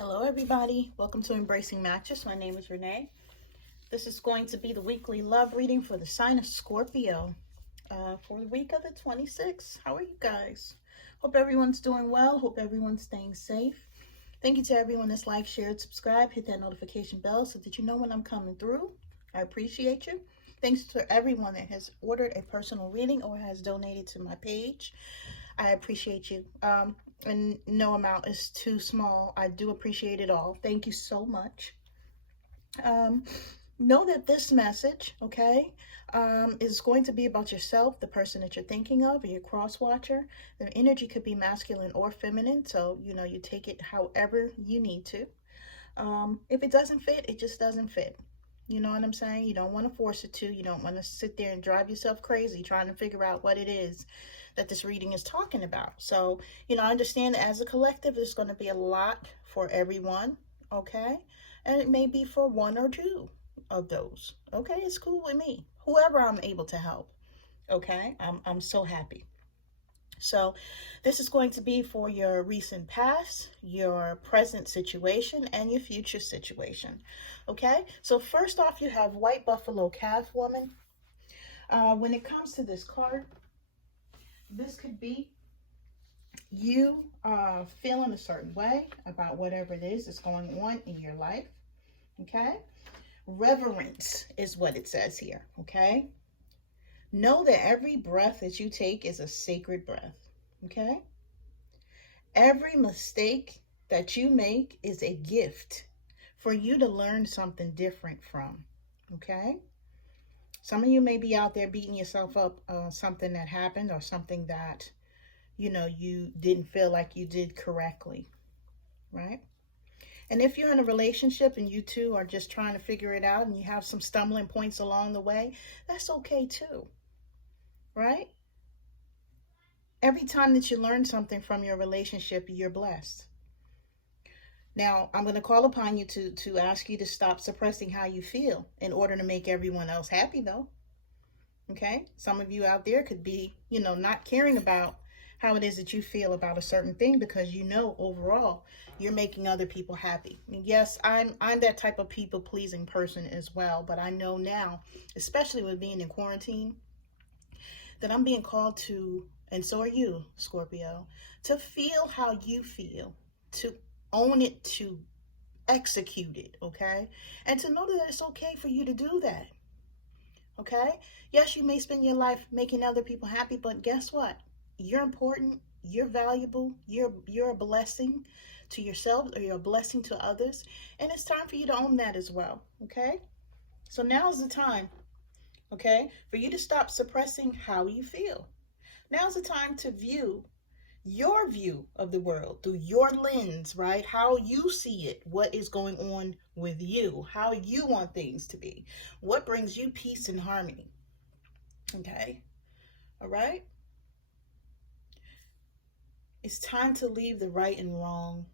Hello everybody, welcome to Embracing Mactress. My name is Renee. This is going to be the weekly love reading for the sign of Scorpio for the week of the 26th. How are you guys? Hope everyone's doing well. Hope everyone's staying safe. Thank you to everyone that's liked, shared, subscribed, hit that notification bell so that you know when I'm coming through. I appreciate you. Thanks to everyone that has ordered a personal reading or has donated to my page. I appreciate you. And no amount is too small. I do appreciate it all. Thank you so much. Know that this message, okay, is going to be about yourself, the person that you're thinking of, or your cross watcher. The energy could be masculine or feminine, so, you take it however you need to. If it doesn't fit, it just doesn't fit. You know what I'm saying? You don't want to force it to. You don't want to sit there and drive yourself crazy trying to figure out what it is that this reading is talking about. So, I understand that as a collective, there's going to be a lot for everyone, okay? And it may be for one or two of those, okay? It's cool with me. Whoever I'm able to help, okay? I'm so happy. So this is going to be for your recent past, your present situation, and your future situation. Okay, so first off, you have White Buffalo Calf Woman. When it comes to this card, this could be you feeling a certain way about whatever it is that's going on in your life. Okay, reverence is what it says here. Okay. Know that every breath that you take is a sacred breath, okay? Every mistake that you make is a gift for you to learn something different from, okay? Some of you may be out there beating yourself up something that happened or something that, you didn't feel like you did correctly, right? And if you're in a relationship and you two are just trying to figure it out and you have some stumbling points along the way, that's okay too. Right? Every time that you learn something from your relationship, you're blessed. Now, I'm going to call upon you to ask you to stop suppressing how you feel in order to make everyone else happy, though. Okay? Some of you out there could be, not caring about how it is that you feel about a certain thing because overall you're making other people happy. And yes, I'm that type of people-pleasing person as well, but I know now, especially with being in quarantine, that I'm being called to, and so are you, Scorpio, to feel how you feel, to own it, to execute it, okay? And to know that it's okay for you to do that, okay? Yes, you may spend your life making other people happy, but guess what? You're important, you're valuable, you're a blessing to yourself, or you're a blessing to others, and it's time for you to own that as well, okay? So now's the time, okay, for you to stop suppressing how you feel. Now's the time to view your view of the world through your lens, right? How you see it, what is going on with you, how you want things to be, what brings you peace and harmony, okay? All right? It's time to leave the right and wrong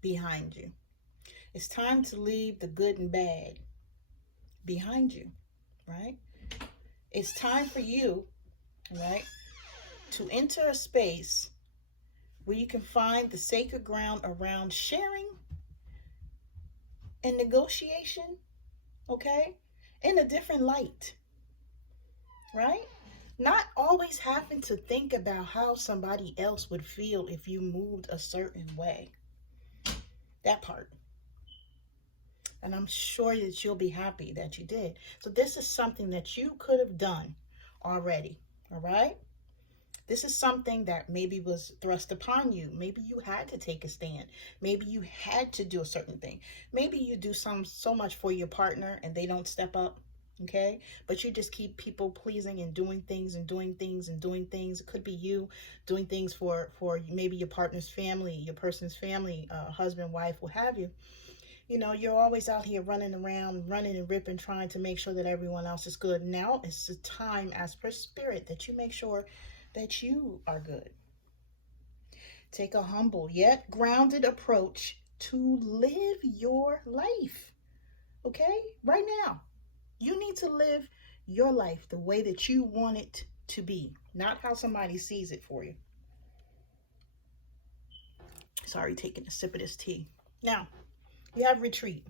behind you. It's time to leave the good and bad behind you. Right? It's time for you, right, to enter a space where you can find the sacred ground around sharing and negotiation, okay, in a different light, right? Not always having to think about how somebody else would feel if you moved a certain way. That part. And I'm sure that you'll be happy that you did. So this is something that you could have done already, all right? This is something that maybe was thrust upon you. Maybe you had to take a stand. Maybe you had to do a certain thing. Maybe you do so much for your partner and they don't step up, okay? But you just keep people pleasing and doing things and doing things and doing things. It could be you doing things for maybe your partner's family, your person's family, husband, wife, what have you. You're always out here running around, running and ripping, trying to make sure that everyone else is good. Now it's the time, as per spirit, that you make sure that you are good. Take a humble yet grounded approach to live your life. Okay? Right now, you need to live your life the way that you want it to be, not how somebody sees it for you. Sorry, taking a sip of this tea. Now, you have retreat.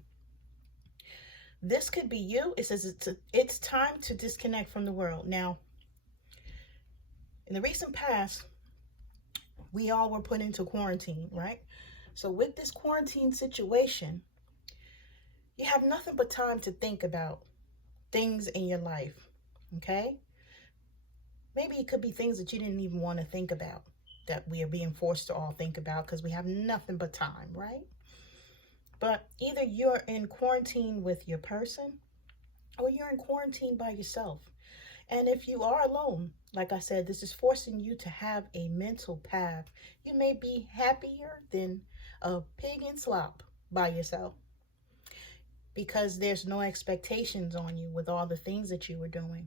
This could be you. It says it's time to disconnect from the world. Now, in the recent past, we all were put into quarantine, right? So with this quarantine situation, you have nothing but time to think about things in your life, okay? Maybe it could be things that you didn't even want to think about, that we are being forced to all think about because we have nothing but time, right? But either you're in quarantine with your person or you're in quarantine by yourself. And if you are alone, like I said, this is forcing you to have a mental path. You may be happier than a pig in slop by yourself because there's no expectations on you with all the things that you were doing,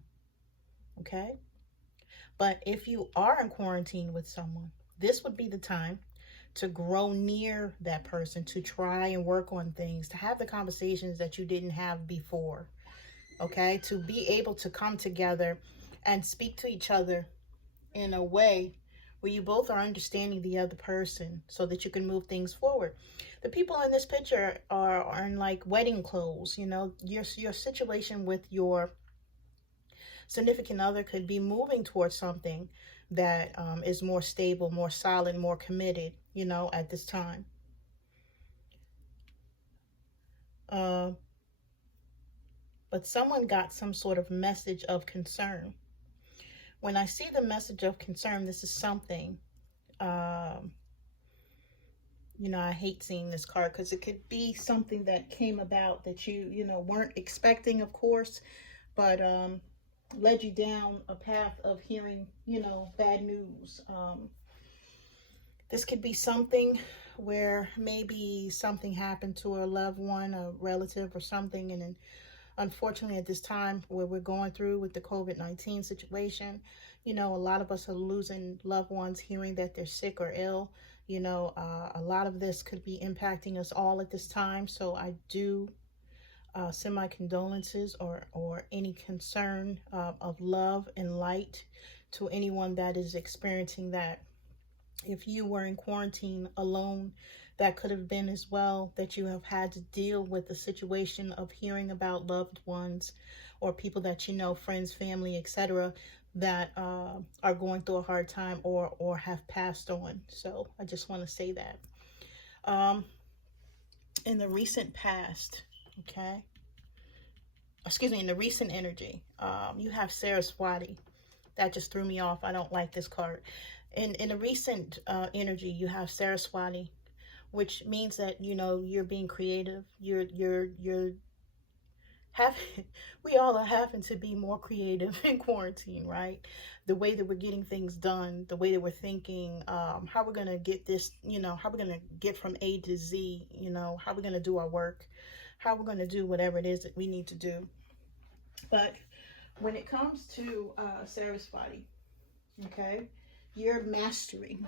okay? But if you are in quarantine with someone, this would be the time to grow near that person, to try and work on things, to have the conversations that you didn't have before, okay? To be able to come together and speak to each other in a way where you both are understanding the other person so that you can move things forward. The people in this picture are in like wedding clothes, you know, your situation with your significant other could be moving towards something that is more stable, more solid, more committed, you know, at this time. But someone got some sort of message of concern. When I see the message of concern, this is something, you know, I hate seeing this card because it could be something that came about that you know, weren't expecting, of course, but led you down a path of hearing, you know, bad news. This could be something where maybe something happened to a loved one, a relative or something, and then unfortunately at this time where we're going through with the COVID-19 situation, you know, a lot of us are losing loved ones, hearing that they're sick or ill. You know, a lot of this could be impacting us all at this time. So I do send my condolences or any concern of love and light to anyone that is experiencing that. If you were in quarantine alone, that could have been as well, that you have had to deal with the situation of hearing about loved ones or people that you know, friends, family, etc., that are going through a hard time or have passed on. So I just want to say that. In the recent past, okay, excuse me, in the recent energy, you have Saraswati. That just threw me off. I don't like this card. In the recent energy, you have Saraswati, which means that, you know, you're being creative. You're having, we all are having to be more creative in quarantine, right? The way that we're getting things done, the way that we're thinking, how we're going to get this, you know, how we're going to get from A to Z, you know, how we're going to do our work, how we're going to do whatever it is that we need to do. But when it comes to Saraswati, okay, you're mastering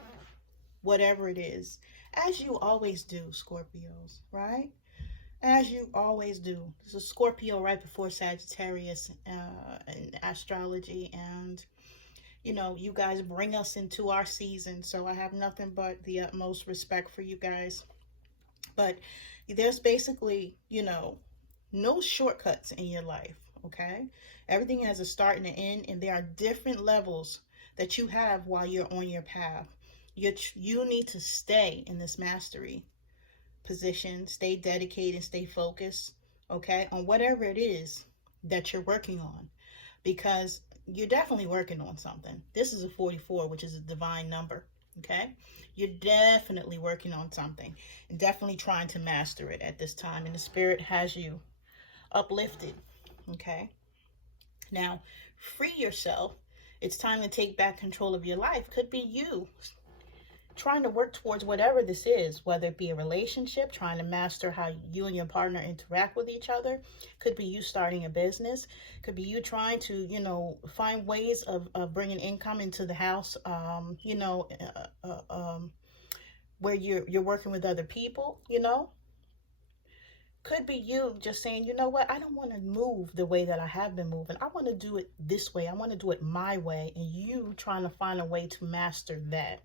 whatever it is, as you always do, Scorpios, right? As you always do. This is Scorpio right before Sagittarius in astrology, and you know, you guys bring us into our season, so I have nothing but the utmost respect for you guys. But there's basically, you know, no shortcuts in your life, okay? Everything has a start and an end, and there are different levels that you have while you're on your path. You need to stay in this mastery position, stay dedicated, stay focused, okay, on whatever it is that you're working on, because you're definitely working on something. This is a 44, which is a divine number, okay? You're definitely working on something and definitely trying to master it at this time, and the spirit has you uplifted, okay? Now, free yourself. It's time to take back control of your life. Could be you trying to work towards whatever this is, whether it be a relationship, trying to master how you and your partner interact with each other. Could be you starting a business. Could be you trying to, you know, find ways of bringing income into the house, you know, where you're working with other people, you know. Could be you just saying, you know what, I don't want to move the way that I have been moving. I want to do it this way. I want to do it my way. And you trying to find a way to master that.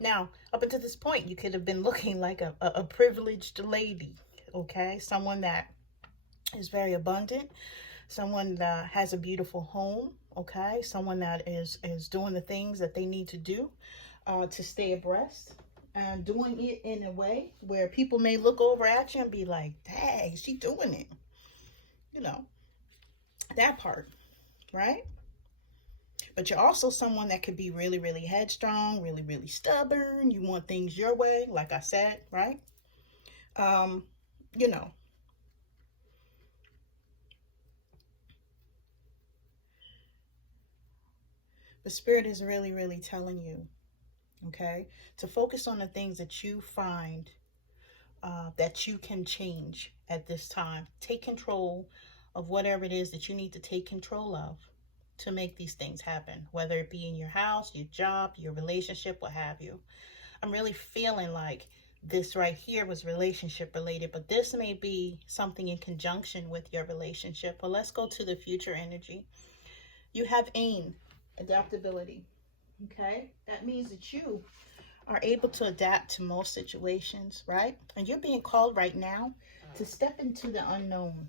Now, up until this point, you could have been looking like a privileged lady, okay? Someone that is very abundant, someone that has a beautiful home, okay? Someone that is doing the things that they need to do to stay abreast, and doing it in a way where people may look over at you and be like, dang, she doing it. You know, that part, right? But you're also someone that could be really, really headstrong, really, really stubborn. You want things your way, like I said, right? You know, the spirit is really, really telling you, okay, to focus on the things that you find that you can change at this time. Take control of whatever it is that you need to take control of to make these things happen, whether it be in your house, your job, your relationship, what have you. I'm really feeling like this right here was relationship related, but this may be something in conjunction with your relationship. But let's go to the future energy. You have aim, adaptability. Okay, that means that you are able to adapt to most situations, right? And you're being called right now to step into the unknown.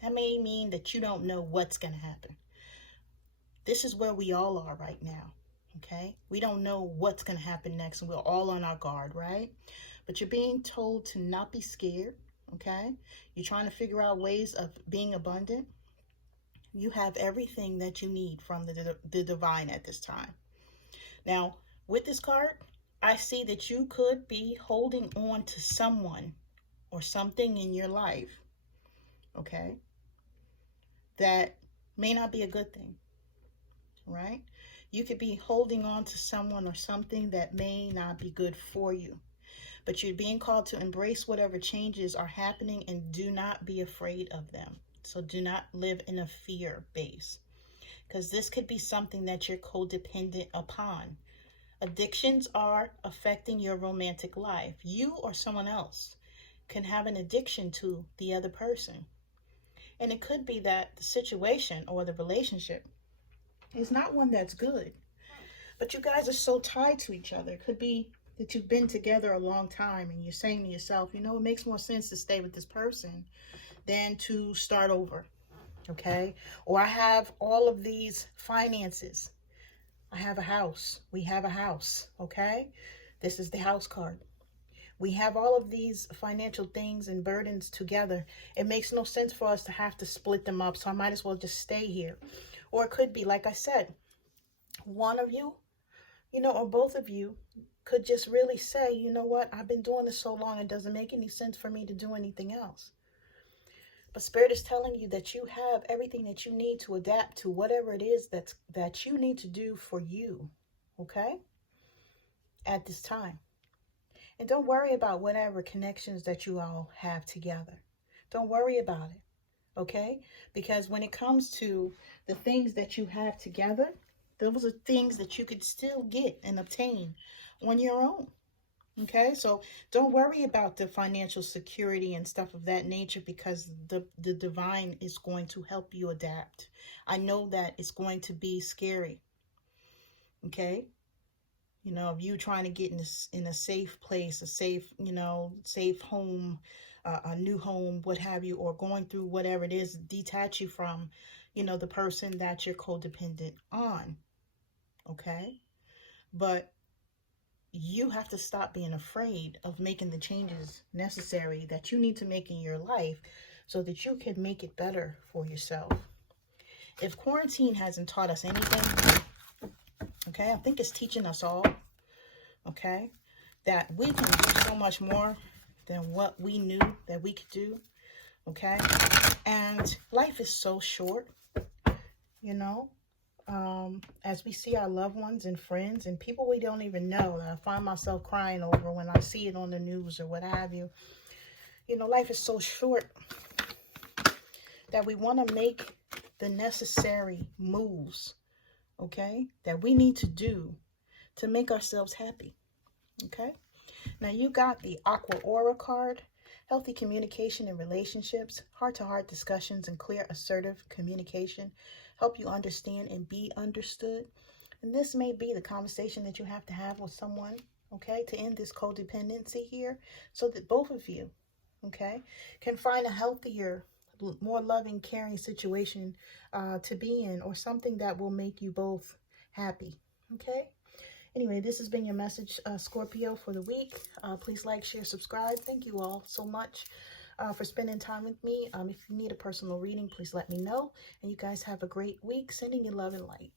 That may mean that you don't know what's going to happen. This is where we all are right now, okay? We don't know what's going to happen next, and we're all on our guard, right? But you're being told to not be scared, okay? You're trying to figure out ways of being abundant. You have everything that you need from the divine at this time. Now, with this card, I see that you could be holding on to someone or something in your life, okay, that may not be a good thing, right? You could be holding on to someone or something that may not be good for you, but you're being called to embrace whatever changes are happening and do not be afraid of them. So do not live in a fear base, because this could be something that you're codependent upon. Addictions are affecting your romantic life. You or someone else can have an addiction to the other person. And it could be that the situation or the relationship is not one that's good, but you guys are so tied to each other. It could be that you've been together a long time and you're saying to yourself, you know, it makes more sense to stay with this person than to start over, okay? Or I have all of these finances. I have a house. We have a house, okay? This is the house card. We have all of these financial things and burdens together. It makes no sense for us to have to split them up, so I might as well just stay here. Or it could be, like I said, one of you, you know, or both of you could just really say, you know what, I've been doing this so long, it doesn't make any sense for me to do anything else. But Spirit is telling you that you have everything that you need to adapt to whatever it is that you need to do for you, okay, at this time. And don't worry about whatever connections that you all have together. Don't worry about it, okay? Because when it comes to the things that you have together, those are things that you could still get and obtain on your own. Okay, so don't worry about the financial security and stuff of that nature, because the divine is going to help you adapt. I know that it's going to be scary. Okay, you know, if you trying to get in a safe place, a safe, you know, safe home, a new home, what have you, or going through whatever it is, detach you from, you know, the person that you're codependent on. Okay, but you have to stop being afraid of making the changes necessary that you need to make in your life so that you can make it better for yourself. If quarantine hasn't taught us anything, okay, I think it's teaching us all, okay, that we can do so much more than what we knew that we could do, okay? And life is so short, you know? As we see our loved ones and friends and people we don't even know, that I find myself crying over when I see it on the news or what have you. You know, life is so short that we want to make the necessary moves, okay, that we need to do to make ourselves happy, okay? Now, you got the Aqua Aura card, healthy communication in relationships, heart-to-heart discussions, and clear, assertive communication help you understand and be understood. And this may be the conversation that you have to have with someone, okay, to end this codependency here, so that both of you, okay, can find a healthier, more loving, caring situation to be in, or something that will make you both happy, okay? Anyway, this has been your message, Scorpio, for the week. Please like, share, subscribe. Thank you all so much for spending time with me. If you need a personal reading, please let me know. And you guys have a great week. Sending you love and light.